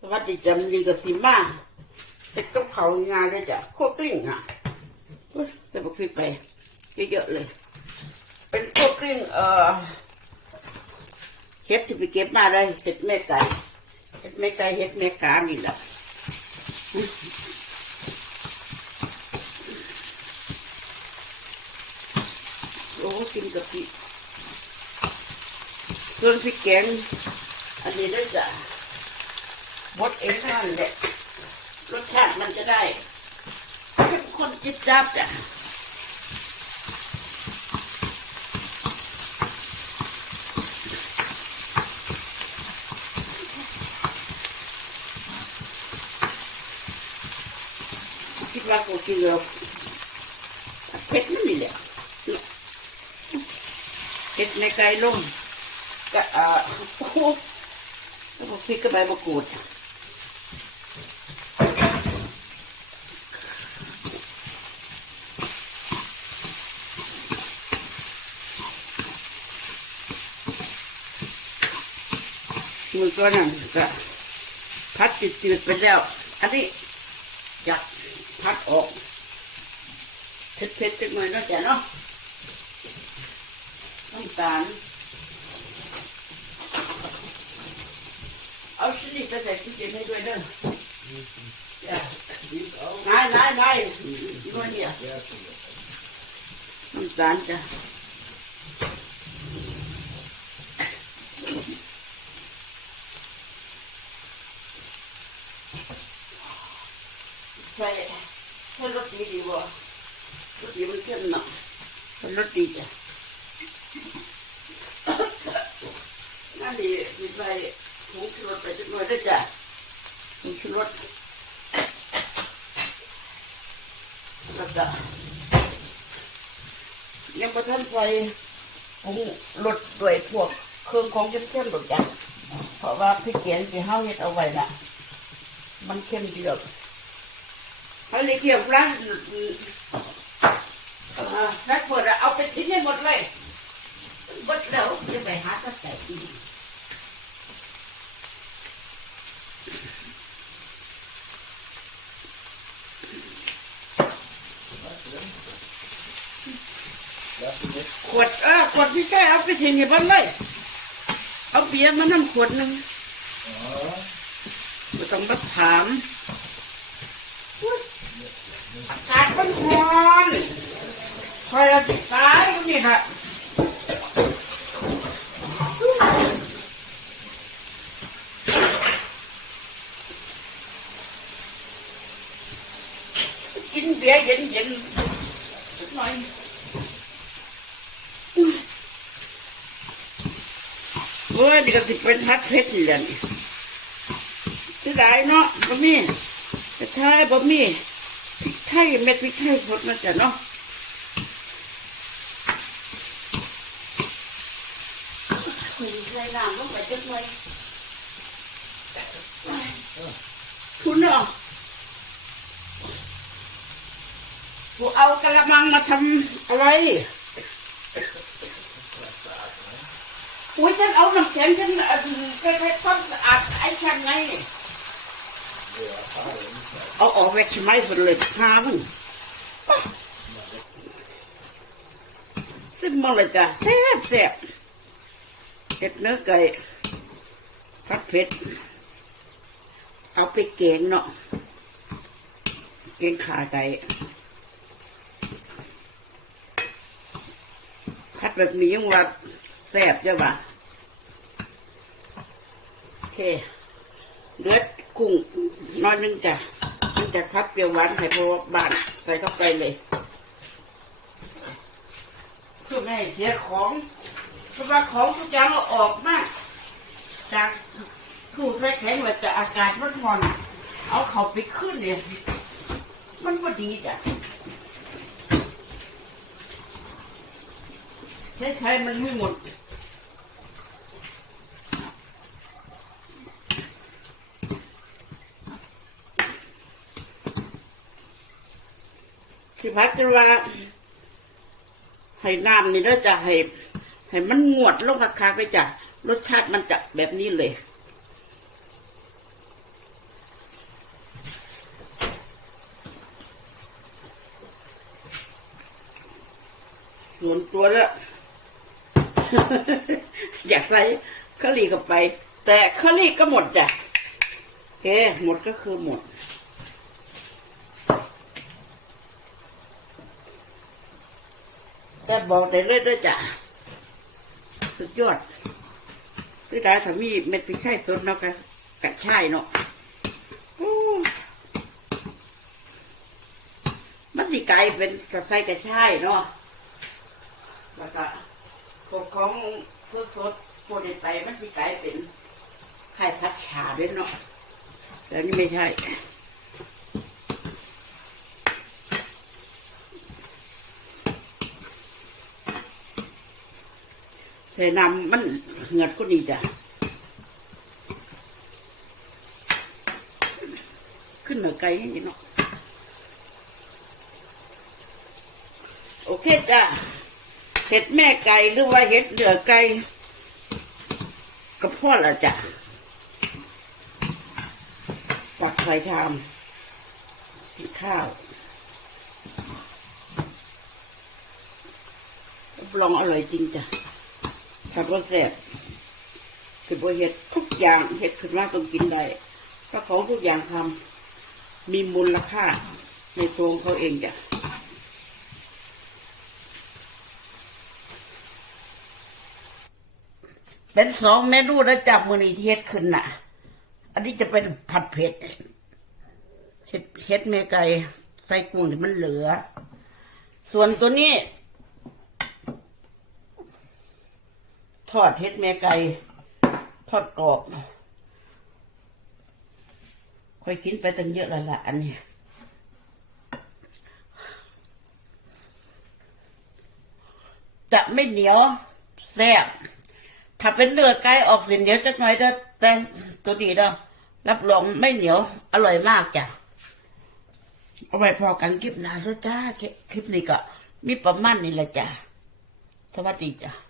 สวัสดีจ้ะมันดีกับสิมาเฮ็ดกับเขางานเลยจ้ะโคกลิ้งอะอุ๊ยใส่บักพริกไปเยอะๆเลย เป็นโคกลิ้งเอ่อเฮ็ดที่ไปเก็บมาได้เฮ็ดแม่ไก่เฮ็ดแม่ไก่เฮ็ดแม่กานี่แหละโอ้กินกะปิส่วนพริกแกงอันนี้ด้วยจ้ะ หมดเองเท่านั้นแหละรสชาติมันจะได้เข้มข้นจิบจับจ้ะคิดว่ากูกินแล้วเผ็ดนั่นนี่แหละเผ็ดในไก่ลงก็อ่าโอ้โหแล้วก็พริกกับใบมะกรูด มือก็นั่นก็พัดจืดๆไปแล้ว อันนี้จักพัดออกเผ็ดๆจังเลยเนาะจ๊ะเนาะน้ำตาลเอาชิ้นนี้ไปใส่ชิ้นเดียวให้ด้วยเด้อจ้ะนายนายนายนู่นเนี่ยน้ำตาลจ้ะ ใช่ใช่รสดีดีวะรสดีมันเข้มหน่อยเป็นรสดีจ้ะนั่นดีมีใบผงชูรสไปจักหน่อยด้วยจ้ะผงชูรสแล้วก็ยังประทันไฟผงรสด้วยพวกเครื่องของเข้มๆหรอกจ้ะเพราะว่าพี่เกียนที่เฮาเฮ็ดเอาไว้น่ะ มันเข้มดีดอก เขาเลยเกี่ยวร้านนักบวชเอาไปทิ้งให้หมดเลยบดแล้วจะไปหาตั้งแต่อีกขวดเออขวดพี่แก้เอาไปทิ้งให้หมดเลย เอาเบียร์มานั่งขวดหนึ่งไม่ต้องมาถาม อากาศ มันร้อนคอยเราติดตายนี่ค่ะกินเบียร์เย็นเย็นๆสักหน่อยโอ้ยนี่ก็สิเป็นฮัดเพชรนี่แหละนี่สิได้เนาะบะมี่แต่ท้ายบะมี่ พริกไทยเม็ดพริกไทยสดนะจ๊ะเนาะคุณใส่น้ำลงไปจังเลยคุณเนาะกูเอากระมังมาทำอะไรอุ้ยฉันเอาน้ำแข็งฉันเอ่อไปไปทอดสะอาดไอ้ฉันไง เอาออกไปใช่ไหมฝนเลยพามึงซิมมังเลยจ้ะแซ่บแซ่บเผ็ดเนื้อไก่ผัดเผ็ด เอาไปเกงเนาะเกงขาไก่ผัดแบบนี้ยังว่าแซ่บจ้ะวะโอเคเลือด กุ้งน้อยนึงจ้ะมันจะพัดเปรี้ยวหวานให้พวกบ้านใส่เข้าไปเลยเพื่อไม่ให้เสียของเพราะว่าของทุกอย่างเราออกมาก จากตู้ใส่แข็งแล้วจะอากาศมันร้อน เอาเขาไปขึ้นเนี่ยมันก็ดีจ้ะใช้ใช้มันไม่หมด สิพัชจะว่าให้น้ำนี่แล้วจะให้ให้มันงวดลงคาคาไปจ้ะรสชาติมันจะแบบนี้เลยส่วนตัวแล้ว อยากใส่คลี่เข้าไป แต่คลีก็หมดจ้ะเอเหมดก็คือหมด แต่บอกได้เลยด้วยจ้ะสุดยอดคือได้ถ้ามีเม็ดพริกไทยสดเนาะก็กระชายเนาะมันสิกลายเป็นกระไซกระชายเนาะแล้วก็พวกของสดๆพวกนี้ไปมันสิกลายเป็นไข่พัดฉาด้วยเนาะแต่นี่ไม่ใช่ ส่น้ำมันเหงือดก็ดีจ้ะ ขึ้นเหนือไก่ให้ดีเนาะโอเคจ้ะเห็ดแม่ไก่หรือว่าเห็ดเหนือไก่กับพ่อละจ้ะตักใส่ชามกินข้าวรับรองอร่อยจริงจ้ะ ถ้าบ่แซ่บคืบ่เฮ็ดทุกอย่างเฮ็ดขึ้นมาต้องกินได้ถ้าของทุกอย่างทำมีมูลค่าในตัวของเขาเองจ้ะเป็นสองเมนูแล้วจับมือนี้ที่เฮ็ดขึ้นน่ะ อันนี้จะเป็นผัดเผ็ดเฮ็ดเฮ็ดแม่ไก่ใส่กุ้งที่มันเหลือ ส่วนตัวนี้ ทอดเห็ดแม่ไก่ทอดกรอบค่อยกินไปตั้งเยอะแล้วล่ะอันนี้จะไม่เหนียวแซ่บถ้าเป็นเนื้อไก่ออกสินเหนียวจักหน่อยเด้อแต่ตัวดีเด้อรับรองไม่เหนียว อร่อยมากจ้ะเอาไว้พอกันคลิปหน้าซะจ้าคลิปนี้ก็มีประมาณนี้แหละจ้ะสวัสดีจ้ะ